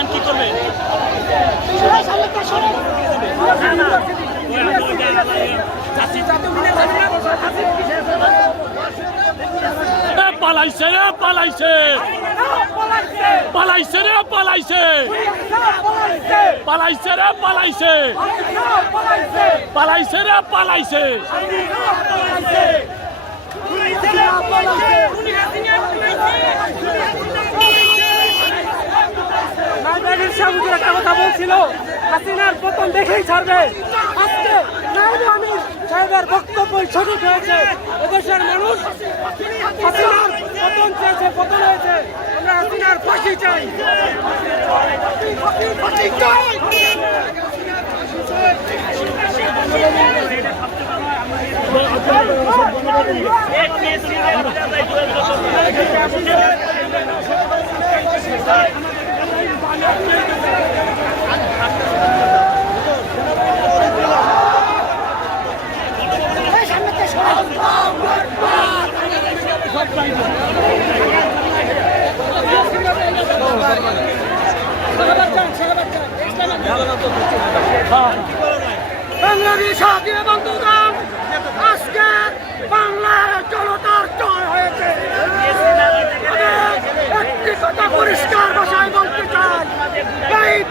এখন কি করবে? পালাইছে রে, পালাইছে। পালাইছে রে, পালাইছে। পালাইছে রে, পালাইছে। পালাইছে রে পালাইছে। নাইবাগের সামুদ্র একটা কথা বলছিল, হাসিনার পতন দেখেই ছাড়বে। আজকে নাইব আমির সাহেবের বক্তব্য সঠিক হয়েছে এদেশের মানুষ হাসিনার পতন চেয়েছে, পতন হয়েছে। আমরা হাসিনার ফাঁসি চাই। ফাঁসি Thank you.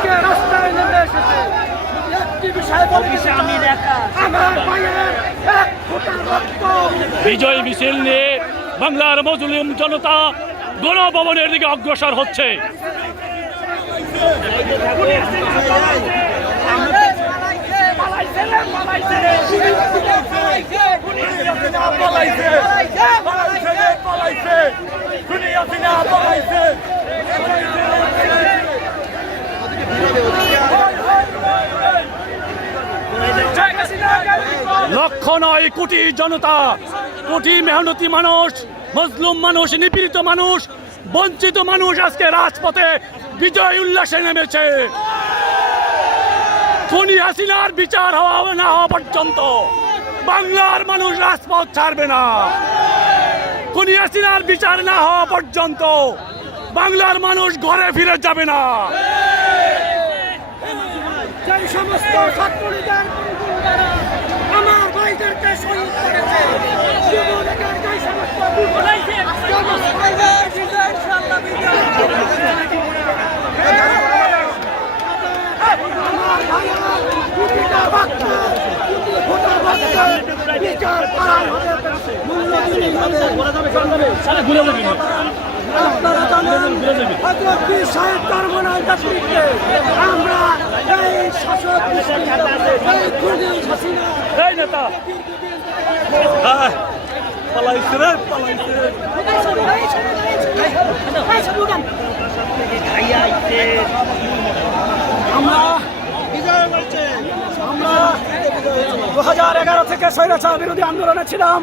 আজকে রাস্তায় নেমে এসেছে। একটি বিষয় বলতে আমি আমার ভাইয়ের এক ফোঁটা রক্ত। বিজয় মিছিল নিয়ে বাংলার মজলুম জনতা গণভবনের দিকে অগ্রসর হচ্ছে। লক্ষ নয় কোটি জনতা, কোটি মেহনতি মানুষ, মজলুম মানুষ, নিপীড়িত মানুষ, বঞ্চিত মানুষ আজকে রাজপথে বিজয় উল্লাসে নেমেছে। খুনি হাসিনার বিচার হওয়া না হওয়া পর্যন্ত বাংলার মানুষ রাজপথ ছাড়বে না। খুনি হাসিনার বিচার না হওয়া পর্যন্ত বাংলার মানুষ ঘরে ফিরে যাবে না। সমস্ত ছাত্রলীগের গুন্ডারা আমার ভাইদেরকে শহীদ করেছে যুবলীগের যে সমস্ত আমার ভাইয়েরা প্রতিটা বাচ্চা প্রতি ফোটা বাচ্চা বিচার করাই হবে মূল্যবিহীন হবে আপনারা জানেন হজরত বীর সাহেব চরমনার নেতৃত্বে আমরা এই শাসক আমরা আমরা দু হাজার এগারো থেকে স্বৈরাচার বিরোধী আন্দোলনে ছিলাম।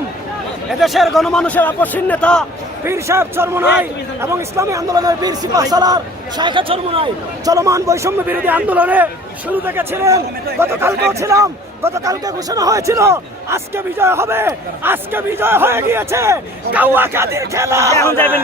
এদেশের গণমানুষের আপসীন নেতা পীর সাহেব চরমনাই এবং ইসলামী আন্দোলনের বীর সিপাহ সালার শাখা চরমনাই চলমান বৈষম্য বিরোধী আন্দোলনে শুরু থেকে ছিলেন। গতকালকেও ছিলাম। গতকালকে ঘোষণা হয়েছিল আজকে বিজয় হবে। আজকে বিজয় হয়ে গিয়েছে। কাউয়া কাদির খেলা এখন যাবেন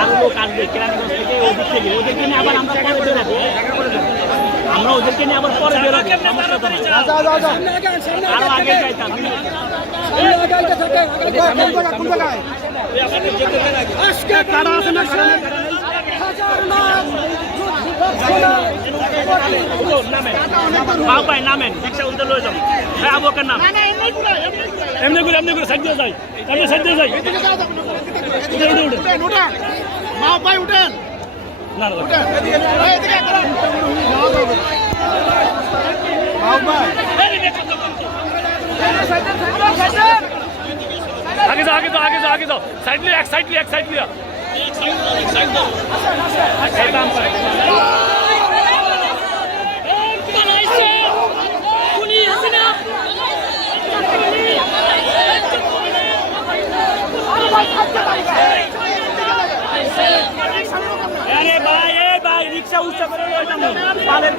আমাদের আরও লোক আসবে কেরানীগঞ্জ থেকে ওদিক থেকে ওদেরকে নিয়ে আবার আমরা পরে বেরোবো আমরা ওদেরকে নিয়ে আবার পরে বেরোবো সমস্যা তো নাই। আরও আগে যাইতাম আজকে কারা আছে না ভাই নামেন রিক্সা উল্টে লয়ে হ্যাঁ আবুকের নাম এমনি করে এমনি করে সাইড দিয়ে যাই এমনি সাইড দিয়ে যাই উঠে উঠে মা ভাই উঠেন। না। আগে যাও আগে যাও আগে যাও আগে যাও। সাইড লিয়ে এক সাইড লিয়ে এক সাইড লিয়ে আরে ভাই এই ভাই রিক্সা উচ্চ করে পালের